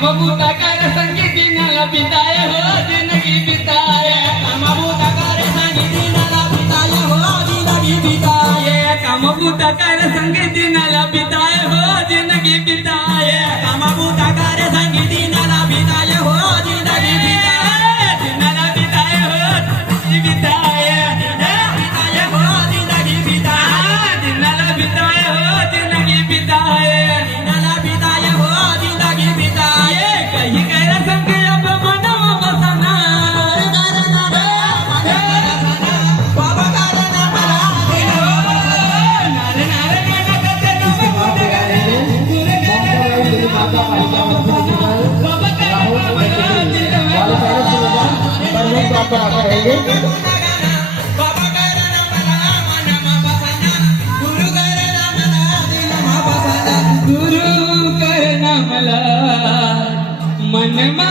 कामभूता कर संगीती नाला पिताय हो जिंदगी बिताय कामभूता कर संगीती नाला पिताय हो जिंदगी बिताय कामभूता कर संगीती नाला पिताय हो जिंदगी बिताय कामभूता कर संगीती नाला पिताय हो जिंदगी बिताय नाला बिताय हो जिंदगी बिताय बिताय हो जिंदगी बिताय नाला बिताय हो जिंदगी बिताय नाला बिताय हो जिंदगी बिताय कहीं कर संग अब मनम बसना बाबा करना मला नारे नारे गाना करते नमः बाबा गुरु करना मला मनमा